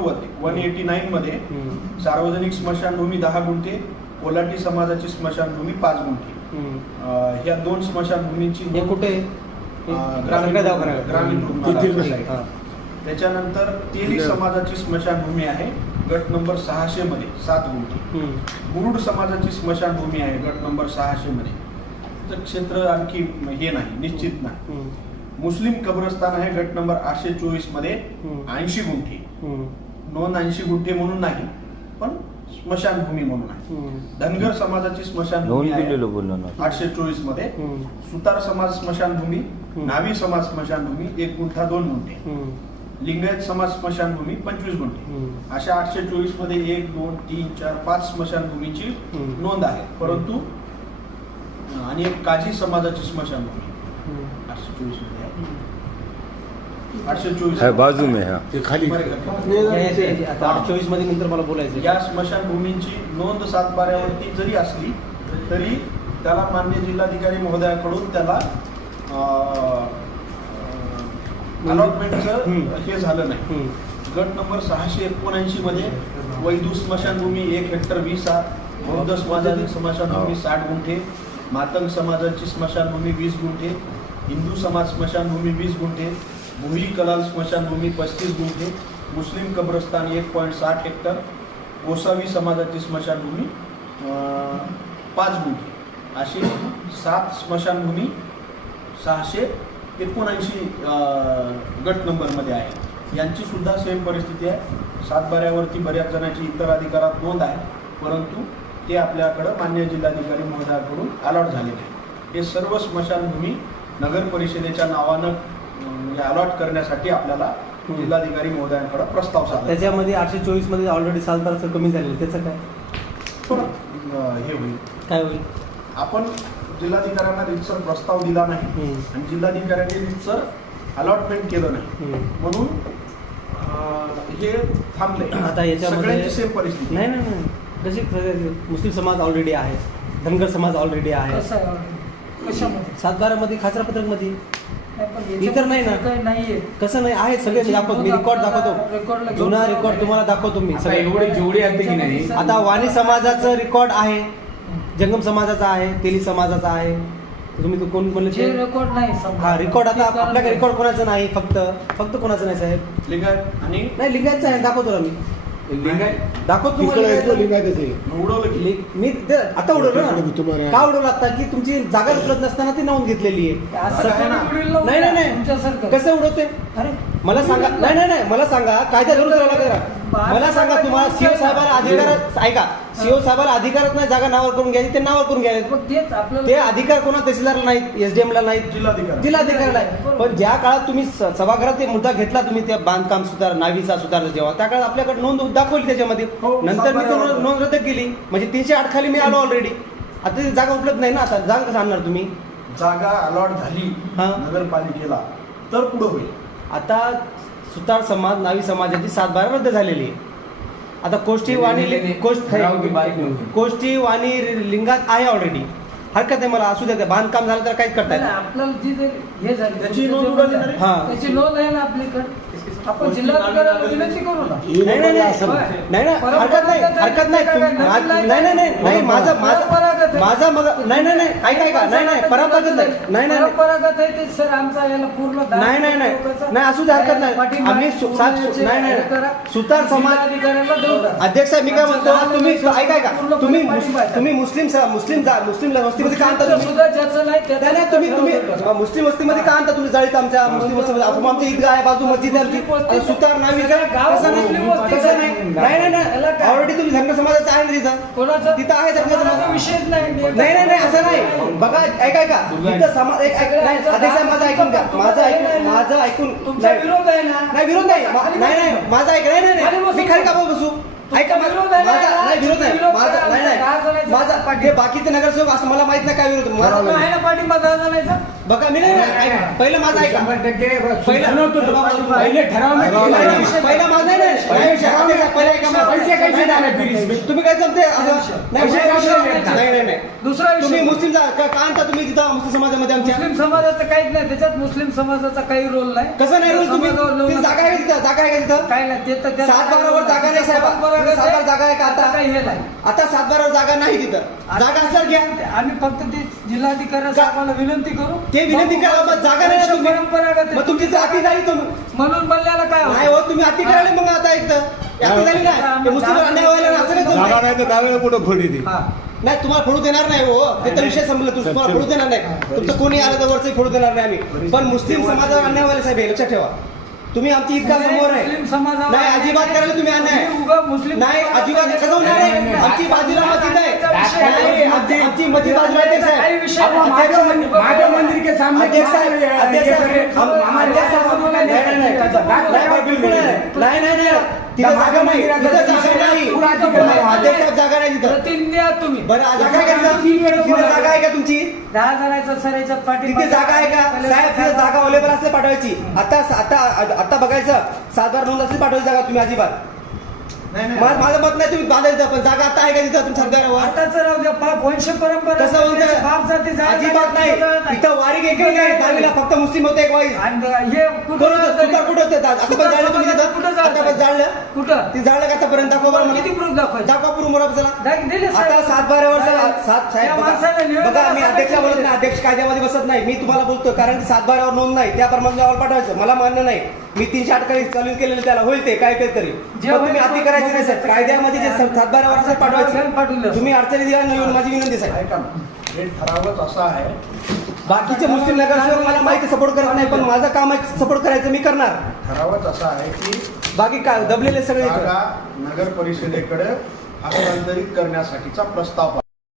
एकोणनव्वद one eighty nine मध्ये. सार्वजनिक स्मशानभूमी दहा गुंठे कोलाटी समाजाची स्मशानभूमी पाच गुंठे ह्या दोन स्मशानभूमींची कुठे ग्रामीण रुग्णालय. त्याच्यानंतर तेली समाजाची स्मशानभूमी आहे गट नंबर सहाशे मध्ये सात गुंठे. मुरुड समाजाची स्मशानभूमी आहे गट नंबर सहाशे मध्ये तर क्षेत्र आणखी हे नाही निश्चित नाही. मुस्लिम कब्रस्तान आहे गट नंबर आठशे चोवीसमध्ये. ऐंशी गुंठे. नोंद ऐंशी गुंठे म्हणून नाही पण स्मशानभूमी म्हणून आहे. धनगर समाजाची स्मशानभूमी आठशे चोवीसमध्ये. सुतार समाज स्मशानभूमी. नावी समाज स्मशानभूमी एक गुंठा दोन गुंठे. लिंगायत समाज स्मशानभूमी पंचवीस गुंठे. अशा आठशे चोवीसमध्ये एक दोन तीन चार पाच स्मशानभूमीची. नोंद आहे परंतु आणि एक काझी समाजाची स्मशानभूमी. आठशे चोवीसमध्ये आहे. आठशे चोवीस है बाजू में है ते खाली चोवीसमध्ये नंतर मला बोलायचं. या स्मशानभूमींची नोंद सातबाऱ्यावरती जरी असली तरी त्याला मान्य जिल्हाधिकारी महोदयाकडून त्याला अलॉटमेंटचं. हे झालं नाही. गट नंबर सहाशे एकोणऐंशी मध्ये वैदू स्मशानभूमी एक हेक्टर वीस बौद्ध समाजाची स्मशानभूमी साठ गुंठे मातंग समाजाची स्मशानभूमी वीस गुंठे हिंदू समाज स्मशानभूमी वीस गुंठे भुई कलाल स्मशानभूमी पस्तीस गुंठे मुस्लिम कब्रस्तान एक पॉईंट साठ हेक्टर गोसावी समाजाची स्मशानभूमी पाच गुंठे. अशी सात स्मशानभूमी सहाशे एकोणऐंशी गट नंबरमध्ये आहे. यांची सुद्धा सेम परिस्थिती आहे. सातबाऱ्यावरती बऱ्याच जणांची इतर अधिकारात नोंद आहे परंतु ते आपल्याकडं मान्य जिल्हाधिकारी महोदयाकडून अलॉट झालेले आहे हे सर्व स्मशानभूमी नगर परिषदेच्या नावानं अलॉट करण्यासाठी आपल्याला. जिल्हाधिकारी महोदयांकडे प्रस्ताव सादर त्याच्यामध्ये आठशे चोवीसमध्ये ऑलरेडी सात बाराचं कमी झालेलं त्याचं काय? हे होईल. काय होईल? आपण जिल्हाधिकाऱ्यांना रितसर प्रस्ताव दिला नाही. आणि जिल्हाधिकाऱ्यांनी रितसर अलॉटमेंट केलं नाही. म्हणून अं, हे थांबले आता याच्यामध्ये- सगळ्यांची सेम परिस्थिती. नाही नाही नाही. कशी मुस्लिम समाज ऑलरेडी आहे. धनगर समाज ऑलरेडी आहे. सातबारामध्ये खासरा पत्रकमध्ये इतर नाही ना. काही नाहीये. कसं नाही आहे सगळे मी दाखवतो मी रेकॉर्ड दाखवतो. जुना रेकॉर्ड तुम्हाला दाखवतो मी. आता सगळे एवढे जेवढे आहेत की नाही. आता वाणी समाजाचं रेकॉर्ड आहे. जंगम समाजाचा आहे तेली समाजाचा आहे. तुम्ही तो कोण बोलले जे ते? रेकॉर्ड नाही समजा. हा रेकॉर्ड आता ते आपल्याकडे रेकॉर्ड कोणाचं नाही फक्त फक्त कोणाचं नाही साहेब? लिंगायत आणि नाही लिंगायतचं आहे दाखवतो ना मी. लिंगायत? दाखवतो तुम्हाला येतो लिंगायत. लिंगायत उडवलं की? लिंग- मी ते आता उडवलं मी तुम्हाला- ना का उडवलं आता? की तुमची जागा उपलब्ध नसताना ती नोंद घेतलेली आहे. असं ना. नाही नाही नाही. कसं उडवते अरे. मला सांगा. नाही नाही नाही. मला सांगा. कायदा धरून चालायला करा मला सांगा तुम्हाला सीओ साहेबाला अधिकारात ऐका. सीओ साहेबाला अधिकारात नाही जागा नावावर करून घ्यायची ते नावावर करून घ्यायचे. मग तेच आपल्याला ते अधिकार कोणा तहसीलदारला नाहीत एसडीएम ला नाहीत. जिल्हाधिकारी. जिल्हाधिकाऱ्याला आहे पण ज्या काळात तुम्ही स- सभागृहात ते मुद्दा घेतला तुम्ही त्या बांधकाम सुधार नावीचा सुधार जेव्हा त्या काळात आपल्याकडे नोंद दाखवली त्याच्यामध्ये. हो, नंतर मी तो. नोंद रद्द केली. म्हणजे तीनशे आठ खाली मी आलो ऑलरेडी आता ती जागा उपलब्ध नाही ना आता जागा कसं आणणार तुम्ही? जागा अलॉट झाली हा. नगरपालिकेला. तर पुढे होईल. आता सुतार समाज नावी समाजाची सात बारा रद्द झालेली आहे. आता कोष्टी वाणी कोष्ट. कोष्टी वाणी लिंगात आहे ऑलरेडी हरकत आहे मला असू द्या बांधकाम झालं तर काहीच करता नाही. आपल्याला जी जे- हे झाली? हा. त्याची नोंद आहे ना आपल्याकडे आपण करू ना नाही नाही नाही हरकत नाही हरकत नाही नाही नाही नाही नाही माझं माझं. माझं मग नाही नाही नाही ऐका नाही नाही परंपरागत नाही नाही नाही नाही. परंपरागत आहे ते सर आमचा याला पूर्ण दाब नाही नाही नाही नाही असू दे हरकत नाही आम्ही नाही हे. सुतार समाज. अध्यक्ष साहेब मी काय म्हणतो तुम्ही ऐका ऐका पूर्ण तुम्ही. तुम्ही मुस्लिम मुस्लिम मुस्लिम वस्तीमध्ये का आणता तुम्ही तुम्ही. मुस्लिम वस्तीमध्ये का आणता तुम्ही जाळीत आमच्या मुस्लिम वस्तीमध्ये आमची ईदगाह आहे बाजू मस्जिद आहे सुतार नावी गाव नाही. नाही. काय? ऑलरेडी तुम्ही धर्म समाजाचं आहे ना तिथं? कोणाचं? तिथं आहे धर्म कोणाचा समाज. विषयच नाही नाही नाही नाही असं नाही. बघा ऐका ऐका. इथं समाज एक अध्यक्ष माझं ऐकून घ्या. माझं ऐकून माझं ऐकून तुमचा नाही. विरोध आहे ना. नाही विरोध नाही. नाही नाही. माझं ऐक नाही नाही मी खाली का बसू? ऐका माझा विरोध आहे ना, माझा- नाही माझा नाही नाही. माझा पाठी- हे बाकीचे नगरसेवक असं मला माहीत नाही काय विरोध माझा पाठिंबा बघा मी नाही नाही, ऐका. पहिलं माझं ऐका. शंभर टक्के पहिलं- तो. पहिले ठराव नाही. केला. पहिला माझा नाही नाही, नाही विषय. आता ऐका, पहिला ऐका माझं. पैसे नाही, नाही? नाही. तुम्ही? काय जमते? असं नाही पैसे विषय- दुसरा विषय तुम्ही मुस्लिम जा- का का आणता तुम्ही तिथं मुस्लिम समाजामध्ये आमच्या? मुस्लिम समाजाचं काहीच नाही. त्याच्यात मुस्लिम समाजाचा काही रोल नाही. कसं नाही रोल तुम्ही? समाजावर ती लोक- जागा आहे का तिथं? जागा आहे का तिथं? काय नाही ते तर सात बारावर जागा नाही साहेब. सात जागा आहे. का आता? काही हे नाही. आता सात बारावर जागा नाही तिथं. जागा असल्यावर घ्या. आम्ही फक्त ते जिल्हाधिकारी साहेबांना विनंती करू. ते विनंती करा मग जागा नाही ना परंपरागत. मग तुमची जाती झाली तुम्ही. म्हणून बोलल्याला काय नाही होतं? हो तुम्ही अति करायला मग आता एकदा अति झाली नाही ते मुस्लिम अन्याय व्हायला असं नाही जागा जमत. नाही तर दहा वेळा कुठं खोडी ती हा. नाही तुम्हाला फोडू देणार नाही हो. ते तर विषय संपला तुमचं तुम्हाला फोडू देणार नाही. तुमचं कोणी आलं तर वरचं फोडू देणार नाही आम्ही. पण मुस्लिम समाजावर अन्याय व्हायला साहेब हे लक्षात ठेवा. तुम्ही आमची इतका समोर आहे. मुस्लिम समाजावर नाही अजिबात करायला तुम्ही अन्याय. तुम्ही उगा मुस्लिम नाही अजिबात कसं होणार आहे? आमची बाजूला मस्जिद आहे. आमची आमची मस्जिद बाजूला आहे. साहेब मंदिर- के सामने अध्यक्ष साहेब, अध्यक्ष साहेब, नाही, बिलकुल. तिथं जागा नाही. तिथं जागा नाही. अध्यक्ष साहेब जागा तिथं. तुम्ही. बरं आज जागा आहे का तिथं? तिथं जागा आहे का तुमची? दहा जणांचा सर याच्यात पाठिंबा तिथे जागा आहे का? साहेब तिथे जागा अवेलेबल असते पाठवायची. आता आता आता बघायचं. सात बार नोंद असली पाठवायची जागा तुम्ही अजिबात. माझं मत नाही तुम्ही बांधायचं पण जागा आता आहे का तिथं तुमच्या सरदारावर आताच राहू द्या पाप वंश परंपरा कसं होतं बाप जाती जात अजिबात नाही इथं नाही दहावीला फक्त मुस्लिम होते एक आणि हे कोण कुठं होतं सुपर कुठं होतं? आता पण जाळलं तुम्ही तिथं? कुठं आता पण जाळलं? कुठं? ती जाळलं का आतापर्यंत? दाखवा बरं मला. किती प्रूफ दाखवायचे? दाखवा पुरू मोरा चला दाख- दिले आता. सात बारा वर्ष सात त्या साहेब माणसाला बघा निवेदन बघा, मी असं अध्यक्ष बोलत. नाही अध्यक्ष कायद्यामध्ये बसत नाही. मी तुम्हाला बोलतो कारण की सात बारावर नोंद नाही. त्याप्रमाणे अहवाल पाठवायचं. मला मान्य नाही. मी तीनशे अठ्ठावीस चालू केलेलं त्याला होईल ते काय काही तरी. जे पण तुम्ही होईल अति ते करायचे नाही साहेब. कायद्यामध्ये जे सात बारा वर्षात पाठवायचं. द्या. तुम्ही अडचणी दिला नाही येऊन माझी विनंती साहेब. ऐका ना. हे ठरावच असा आहे. बाकीचे मुस्लिम नगरसेवक मला माहिती सपोर्ट करत नाही पण माझं काम आहे सपोर्ट करायचं मी करणार. ठरावच असा आहे की बाकी काय दबलेले सगळे. जागा नगर परिषदेकडे हस्तांतरित करण्यासाठीचा प्रस्ताव